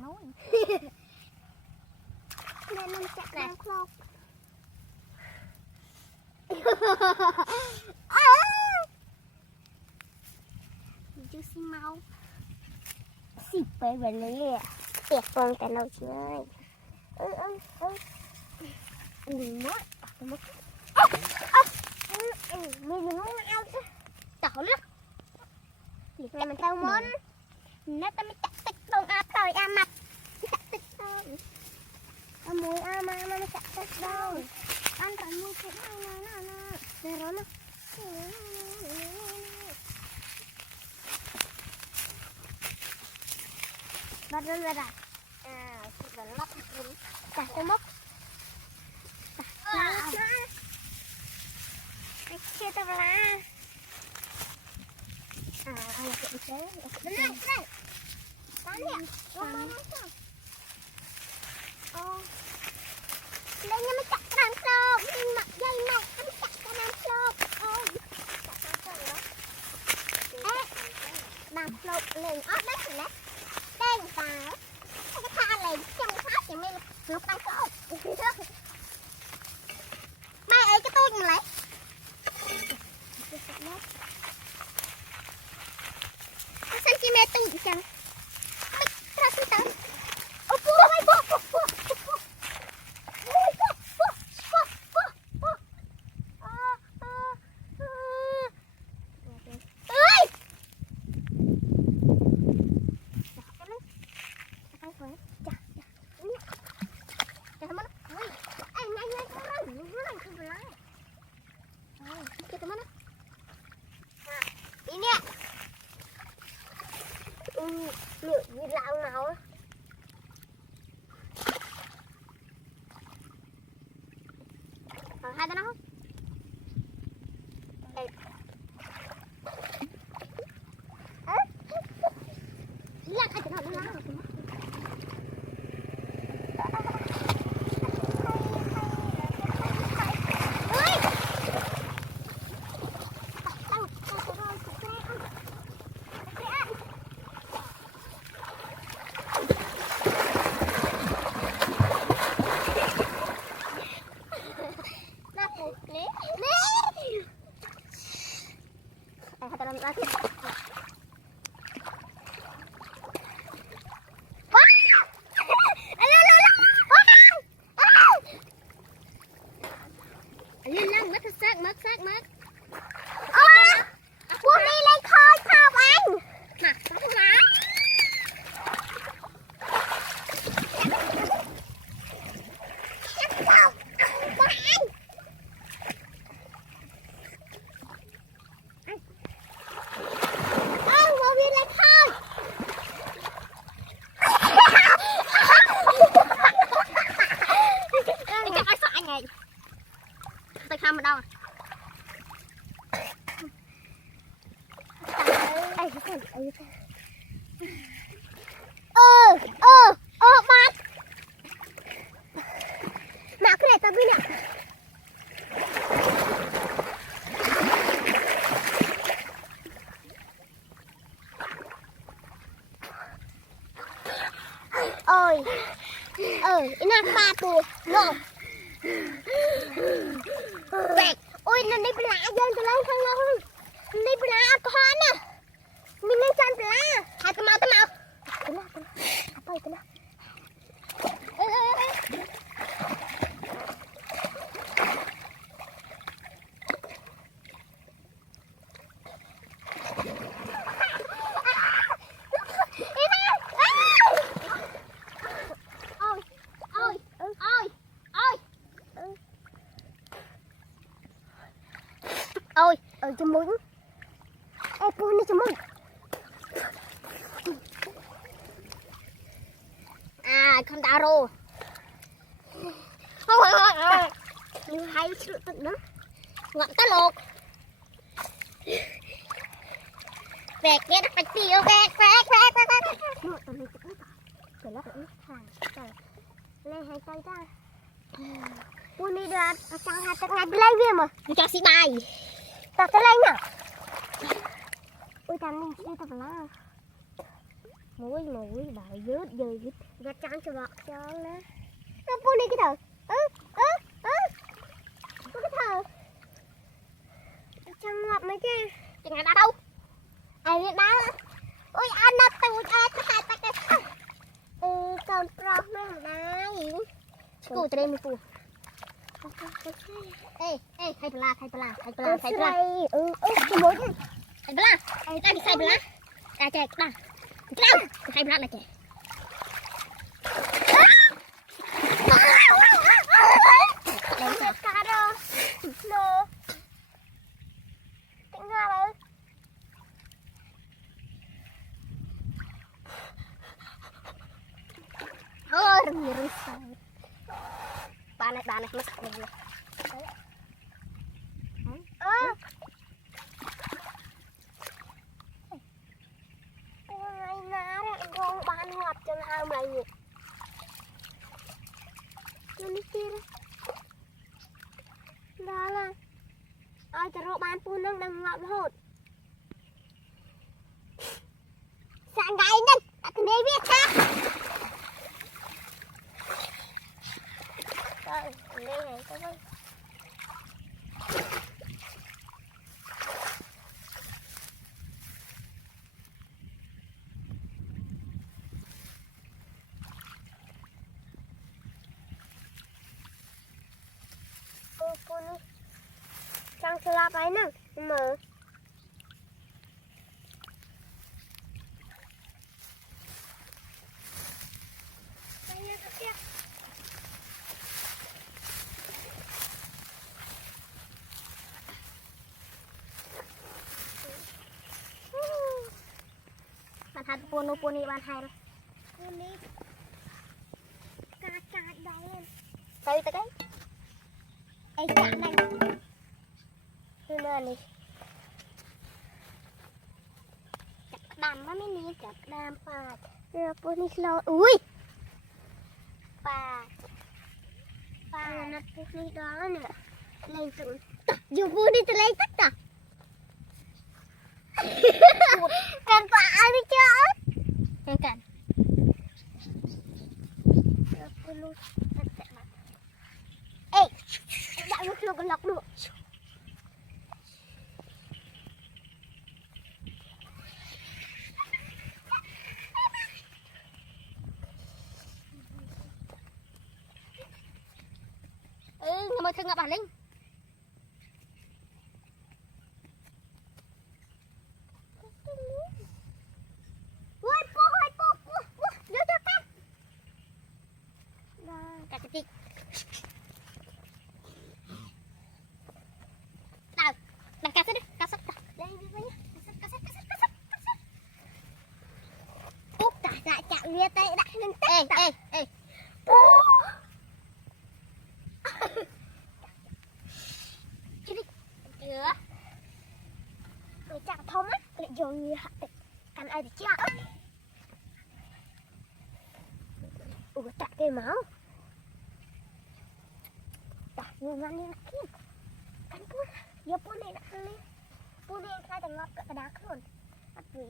nói nên nó chặt đang khóc chú xí mau xí bể về lìa tiệt con tại lâu chơi đừng mất mình đừng mau chứ tỏ lắm thì mình tao muốn nó tao mới chặt tích đông áp rồi mặt chặt tích đâu mùi mà chặt tích đâu ăn phải mùi chết nó để đó nó bắt lên rồi rồi lắp chặt cái mốc chia tao ra anh sẽ chế đây đây bán điện đây nó mới chặt cái đám sâu đi mặc dây mọc nó mới chặt cái đám sâu chặt đám sâu đó đám sâu lên ớt đấy rồi đấy đen vào cái tha lên trong phát thì mình ngọc đám sâu mai ấy cái tôi lấy cm chẳng terus entar liệu gì lạng nào á còn hai đứa nó đây là hai đứa nó đi láng mất buông đi lên khơi không anh mặt nó lá tôi không ở đâu bác nào cái này tao biết nè ơi nó ba tù no vẹt ôi nó đi lá dân từ lâu thằng lâu đi lá có nè mình lên chân lá hai cái màu cái nào ôi cho muốn em buồn đi cho muốn con đào rô như hay sự tự đó ngọn cá lột vẹt nghe nó phải tiêu vẹt lên hai tay ra buồn đi ra sang hai tay ngay lấy viên mà cho xí bài ta tới lên nè ôi ta mình đi ta phải lá muối bảo dớt dư gạt trắng cho bọt cho nó bu đi cái thằng cái thằng trăng ngọc mấy cái chẳng là đâu ai biết đá ôi anh nó tụt hai tay con pro nó đá gì cô tụi em cô ê thay bla cái mối thay bla đây đi thay bla chạy ba thay bla là chạy đấy là cá đâu no tính ra đấy ôi rừng sao ba này nó sạch này ai ná đấy con bán ngọt chân hai mày nhỉ nó kia đó là ai cho bán phun đang ngọt hột sáng gái nên đã từng đi biết ha đây này các bạn Trang selap aja nang, mau. Saya kerja. Bạn hạt puni bạn hai. Puni. Cà đây. Tới tới cái. Ê cà đây. Này chặt đam nó mới ní chặt đam pạt rồi bữa ní lo ui pạt nó bữa ní đó nữa lên từng dù bữa đi từ lấy tất cả cần phải ai đi chơi cần bữa luôn ê đã lúc luôn còn lọc nữa mời thương ngọc bản linh ui po vô cho cắt cắt cái gì nào đặt cắt đi cắt sắt đây đi với nhá cắt sắt úp dạ chạm lia tay đặt lên tay ê chưa người chẳng thông á lại dồn như hạt cắn ai thì chạm ủa chặt cái máu chặt như ngăn như kia cắn bún giờ bún này đã lên bún này khai thành ngọt cả đá luôn bắt vị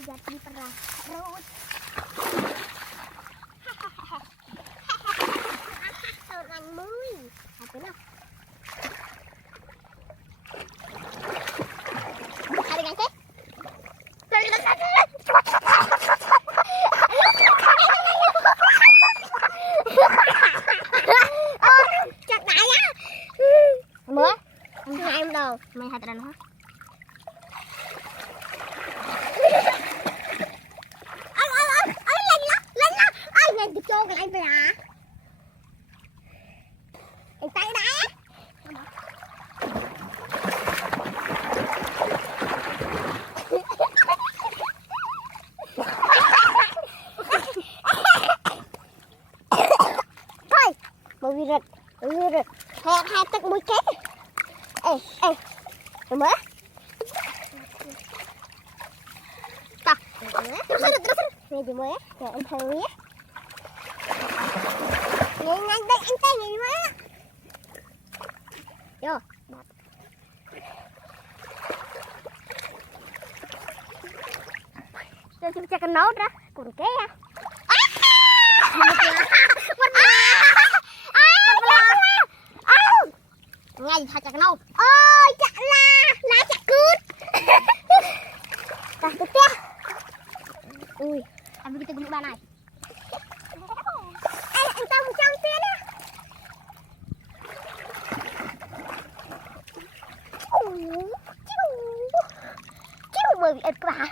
jadi perah perut orang mui apa nak ada kan cek chặt đại á mới hai em đâu mày hai tao hả lên cho cái anh về hả anh tay đã thôi một vi rực hai tắc mũi két ê Mới. Ta. Terus. Ini mới. Ya, em thử nhé. Nhanh nhanh đây anh tay nhìn mới. Vô. Rồi chúng ta cần nấu ra. Cuốn kế à. Ngay thật chặt nâu. Ôi chặt lá chặt cướp. Rồi tiếp theo. Ui, anh đi từng ba này. Anh tao một trăm tiền á. Chiu. Chiu bởi vì ớt quá.